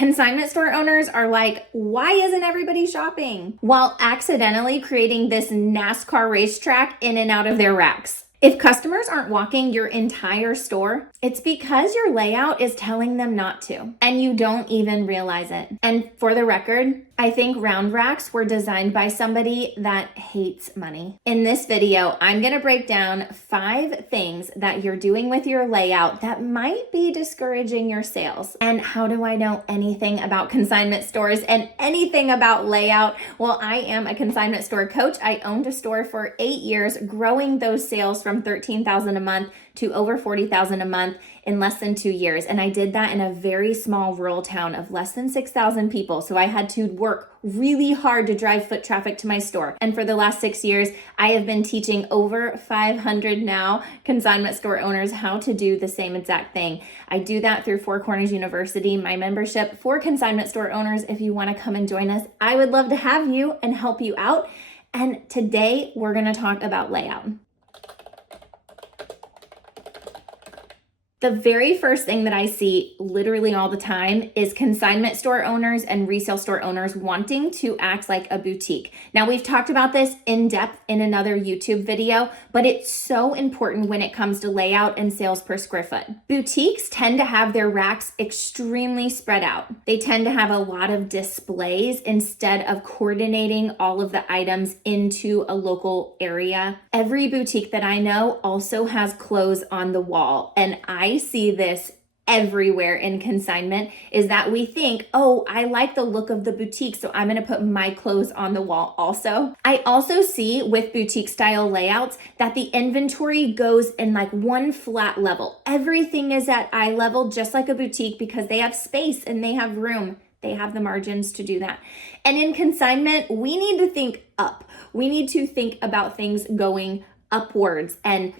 Consignment store owners are like, why isn't everybody shopping? While accidentally creating this NASCAR racetrack in and out of their racks. If customers aren't walking your entire store, it's because your layout is telling them not to, and you don't even realize it. And for the record, I think round racks were designed by somebody that hates money. In this video, I'm gonna break down 5 things that you're doing with your layout that might be discouraging your sales. And how do I know anything about consignment stores and anything about layout? Well, I am a consignment store coach. I owned a store for 8 years, growing those sales from $13,000 a month to over $40,000 a month in less than 2 years. And I did that in a very small rural town of less than 6,000 people. So I had to work really hard to drive foot traffic to my store. And for the last 6 years, I have been teaching over 500 now consignment store owners how to do the same exact thing. I do that through Four Corners University, my membership for consignment store owners. If you want to come and join us, I would love to have you and help you out. And today we're going to talk about layout. The very first thing that I see literally all the time is consignment store owners and resale store owners wanting to act like a boutique. Now, we've talked about this in depth in another YouTube video, but it's so important when it comes to layout and sales per square foot. Boutiques tend to have their racks extremely spread out. They tend to have a lot of displays instead of coordinating all of the items into a local area. Every boutique that I know also has clothes on the wall, and I see this everywhere in consignment, is that we think, oh, I like the look of the boutique, so I'm gonna put my clothes on the wall also. I also see with boutique style layouts that the inventory goes in like one flat level. Everything is at eye level, just like a boutique, because they have space and they have room. They have the margins to do that. And in consignment, we need to think up. We need to think about things going upwards and,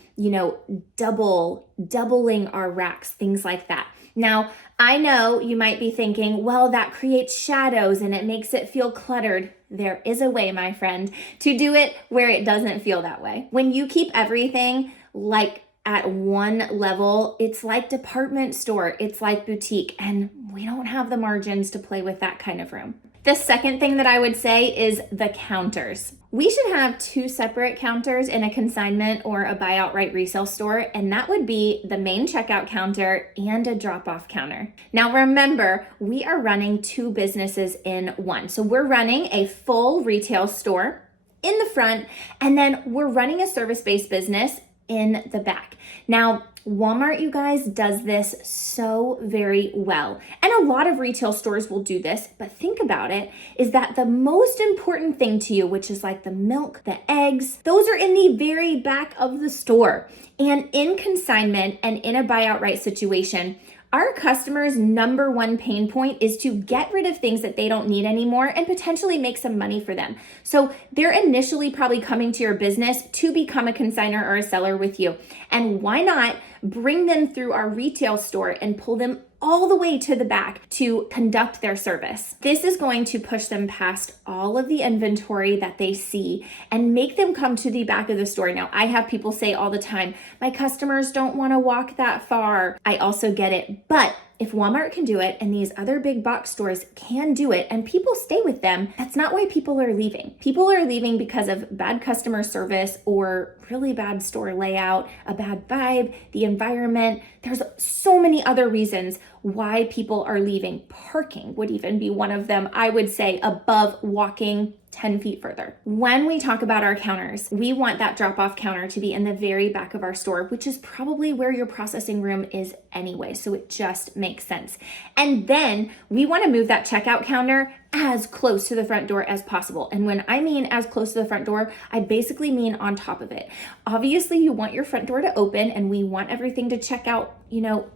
doubling our racks, things like that. Now, I know you might be thinking, well, that creates shadows and it makes it feel cluttered. There is a way, my friend, to do it where it doesn't feel that way. When you keep everything like at one level, it's like department store, it's like boutique, and we don't have the margins to play with that kind of room. The second thing that I would say is the counters. We should have 2 separate counters in a consignment or a buy outright resale store, and that would be the main checkout counter and a drop-off counter. Now remember, we are running 2 businesses in one. So we're running a full retail store in the front, and then we're running a service-based business in the back. Now, Walmart, you guys, does this so very well. And a lot of retail stores will do this, but think about it, is that the most important thing to you, which is like the milk, the eggs, those are in the very back of the store. And in consignment and in a buy outright situation, our customers' number one pain point is to get rid of things that they don't need anymore and potentially make some money for them. So they're initially probably coming to your business to become a consignor or a seller with you. And why not bring them through our retail store and pull them all the way to the back to conduct their service. This is going to push them past all of the inventory that they see and make them come to the back of the store. Now, I have people say all the time, my customers don't want to walk that far. I also get it, but if Walmart can do it and these other big box stores can do it and people stay with them, that's not why people are leaving. People are leaving because of bad customer service or really bad store layout, a bad vibe, the environment. There's so many other reasons why people are leaving. Parking would even be one of them, I would say, above walking 10 feet further. When we talk about our counters, we want that drop-off counter to be in the very back of our store, which is probably where your processing room is anyway, so it just makes sense. And then we want to move that checkout counter as close to the front door as possible. And when I mean as close to the front door, I basically mean on top of it. Obviously, you want your front door to open and we want everything to check out,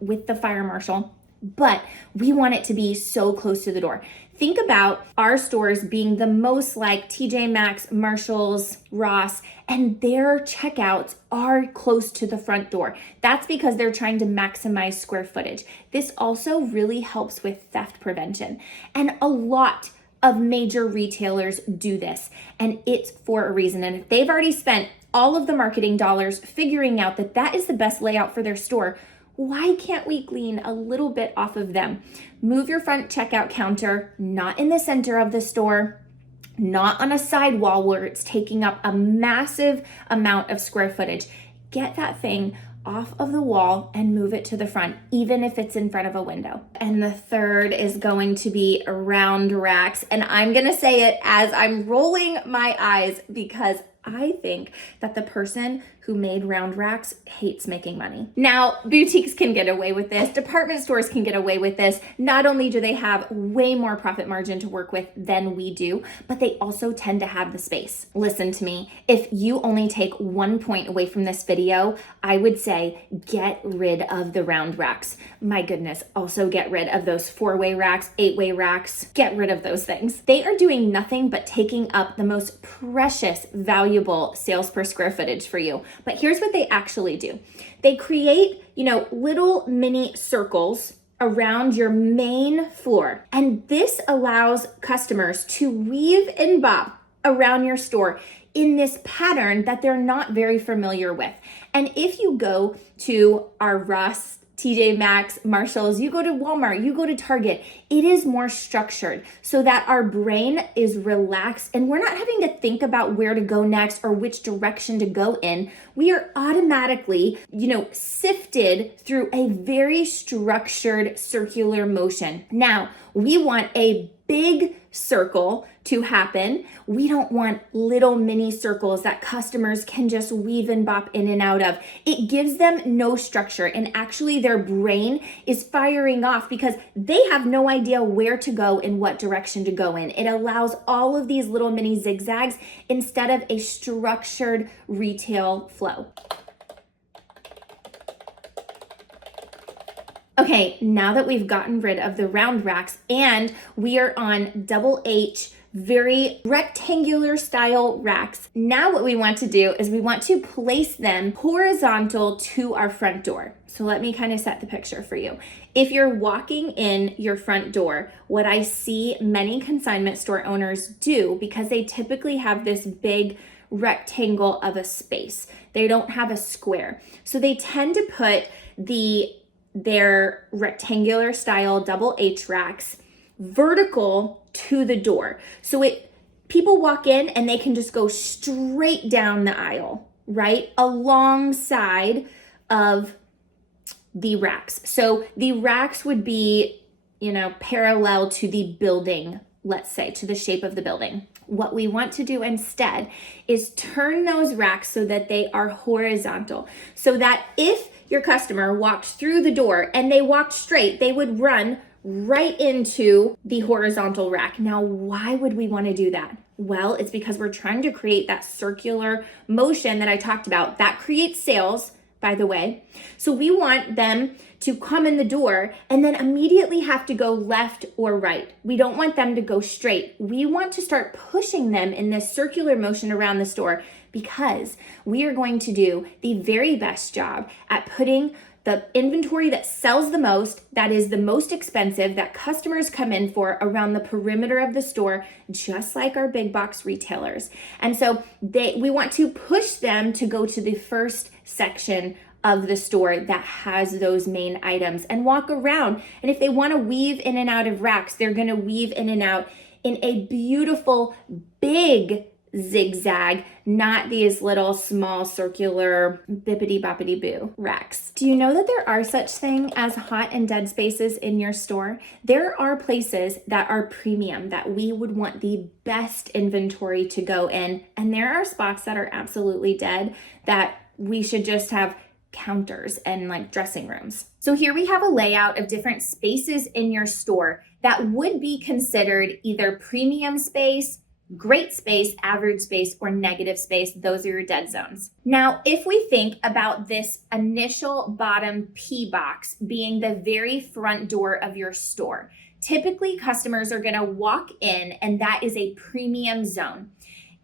with the fire marshal, but we want it to be so close to the door. Think about our stores being the most like TJ Maxx, Marshalls, Ross, and their checkouts are close to the front door. That's because they're trying to maximize square footage. This also really helps with theft prevention. And a lot of major retailers do this, and it's for a reason. And if they've already spent all of the marketing dollars figuring out that that is the best layout for their store, Why can't we glean a little bit off of them? Move your front checkout counter, not in the center of the store, not on a side wall where it's taking up a massive amount of square footage. Get that thing off of the wall and move it to the front, even if it's in front of a window. And the third is going to be round racks. And I'm gonna say it as I'm rolling my eyes because I think that the person who made round racks hates making money. Now, boutiques can get away with this. Department stores can get away with this. Not only do they have way more profit margin to work with than we do, but they also tend to have the space. Listen to me. If you only take 1 point away from this video, I would say get rid of the round racks. My goodness, also get rid of those 4-way racks, 8-way racks. Get rid of those things. They are doing nothing but taking up the most precious, valuable sales per square footage for you. But here's what they actually do. They create, little mini circles around your main floor. And this allows customers to weave and bob around your store in this pattern that they're not very familiar with. And if you go to our Ross, TJ Maxx, Marshalls, you go to Walmart, you go to Target, it is more structured so that our brain is relaxed and we're not having to think about where to go next or which direction to go in. We are automatically, sifted through a very structured circular motion. Now, we want a big circle to happen. We don't want little mini circles that customers can just weave and bop in and out of. It gives them no structure, and actually their brain is firing off because they have no idea where to go and what direction to go in. It allows all of these little mini zigzags instead of a structured retail flow. Okay, now that we've gotten rid of the round racks and we are on double H, very rectangular style racks, now what we want to do is we want to place them horizontal to our front door. So let me kind of set the picture for you. If you're walking in your front door, what I see many consignment store owners do, because they typically have this big rectangle of a space, they don't have a square. So they tend to put their rectangular style double H racks vertical to the door. So people walk in and they can just go straight down the aisle, right? Alongside of the racks. So the racks would be, parallel to the building, let's say, to the shape of the building. What we want to do instead is turn those racks so that they are horizontal, so that if your customer walked through the door and they walked straight, they would run right into the horizontal rack. Now, why would we want to do that? Well, it's because we're trying to create that circular motion that I talked about. That creates sales, by the way. So we want them to come in the door and then immediately have to go left or right. We don't want them to go straight. We want to start pushing them in this circular motion around the store because we are going to do the very best job at putting the inventory that sells the most, that is the most expensive, that customers come in for around the perimeter of the store, just like our big box retailers. And so we want to push them to go to the first section of the store that has those main items and walk around. And if they want to weave in and out of racks, they're going to weave in and out in a beautiful, big zigzag, not these little small circular bippity boppity boo racks. Do you know that there are such thing as hot and dead spaces in your store? There are places that are premium that we would want the best inventory to go in, and there are spots that are absolutely dead that we should just have counters and like dressing rooms. So here we have a layout of different spaces in your store that would be considered either premium space, great space, average space, or negative space. Those are your dead zones. Now, if we think about this initial bottom P box being the very front door of your store, typically customers are going to walk in and that is a premium zone.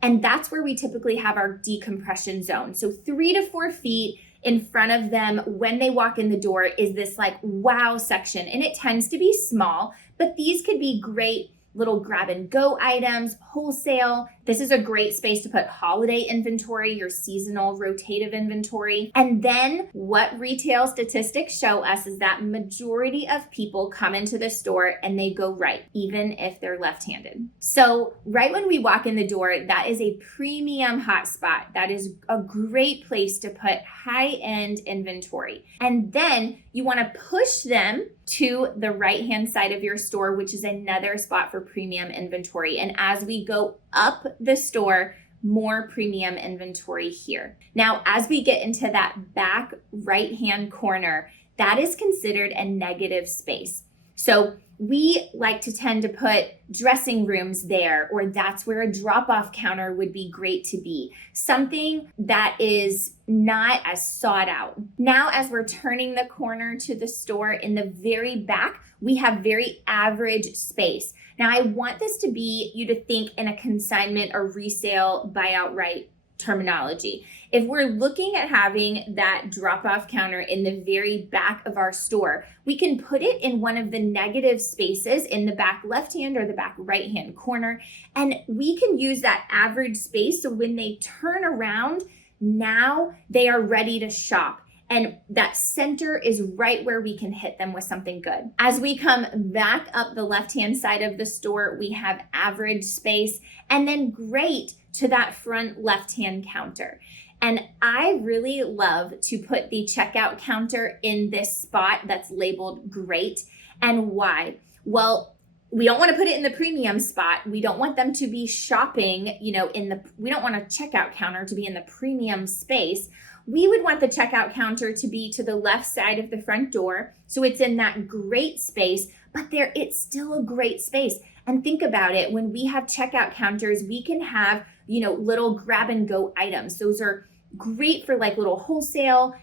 And that's where we typically have our decompression zone. So 3 to 4 feet in front of them when they walk in the door is this like wow section. And it tends to be small, but these could be great little grab and go items, wholesale. This is a great space to put holiday inventory, your seasonal rotative inventory. And then what retail statistics show us is that majority of people come into the store and they go right, even if they're left-handed. So right when we walk in the door, that is a premium hotspot. That is a great place to put high-end inventory. And then you want to push them to the right-hand side of your store, which is another spot for premium inventory. And as we go up the store, more premium inventory here. Now, as we get into that back right-hand corner, that is considered a negative space. So we like to tend to put dressing rooms there, or that's where a drop-off counter would be great to be. Something that is not as sought out. Now, as we're turning the corner to the store in the very back, we have very average space. Now, I want this to be you to think in a consignment or resale buy outright terminology. If we're looking at having that drop-off counter in the very back of our store, we can put it in one of the negative spaces in the back left-hand or the back right-hand corner, and we can use that average space so when they turn around, now they are ready to shop. And that center is right where we can hit them with something good. As we come back up the left-hand side of the store, we have average space and then great to that front left-hand counter. And I really love to put the checkout counter in this spot that's labeled great. And why? Well, we don't want to put it in the premium spot. We don't want them to be shopping, we don't want a checkout counter to be in the premium space. We would want the checkout counter to be to the left side of the front door. So it's in that great space, but it's still a great space. And think about it, when we have checkout counters, we can have, little grab and go items. Those are great for like little wholesale,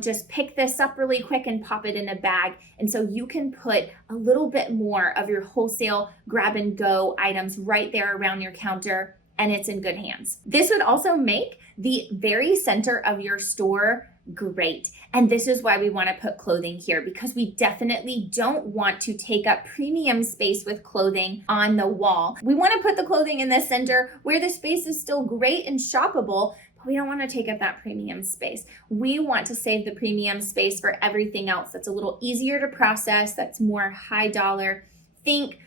just pick this up really quick and pop it in a bag. And so you can put a little bit more of your wholesale grab and go items right there around your counter, and it's in good hands. This would also make the very center of your store great. And this is why we want to put clothing here, because we definitely don't want to take up premium space with clothing on the wall. We want to put the clothing in the center where the space is still great and shoppable, but we don't want to take up that premium space. We want to save the premium space for everything else that's a little easier to process, that's more high dollar. Think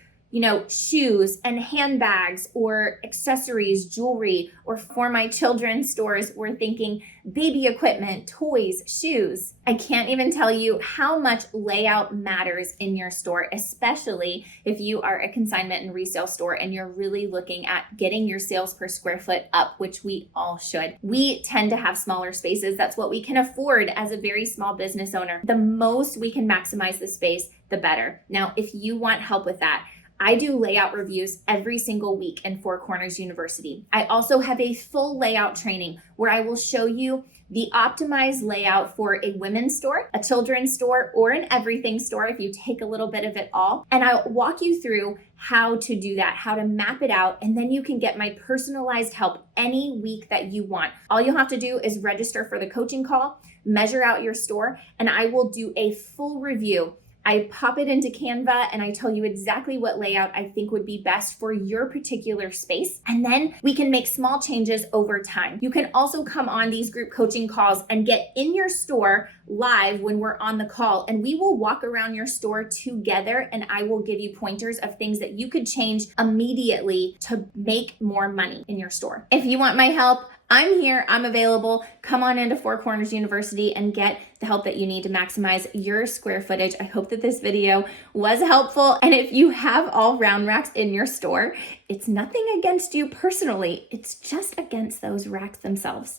shoes and handbags or accessories, jewelry, or for my children's stores, we're thinking baby equipment, toys, shoes. I can't even tell you how much layout matters in your store, especially if you are a consignment and resale store and you're really looking at getting your sales per square foot up, which we all should. We tend to have smaller spaces. That's what we can afford as a very small business owner. The most we can maximize the space, the better. Now, if you want help with that, I do layout reviews every single week in Four Corners University. I also have a full layout training where I will show you the optimized layout for a women's store, a children's store, or an everything store if you take a little bit of it all. And I'll walk you through how to do that, how to map it out, and then you can get my personalized help any week that you want. All you'll have to do is register for the coaching call, measure out your store, and I will do a full review. I pop it into Canva and I tell you exactly what layout I think would be best for your particular space. And then we can make small changes over time. You can also come on these group coaching calls and get in your store live when we're on the call, and we will walk around your store together and I will give you pointers of things that you could change immediately to make more money in your store. If you want my help, I'm here, I'm available. Come on into Four Corners University and get the help that you need to maximize your square footage. I hope that this video was helpful. And if you have all round racks in your store, it's nothing against you personally. It's just against those racks themselves.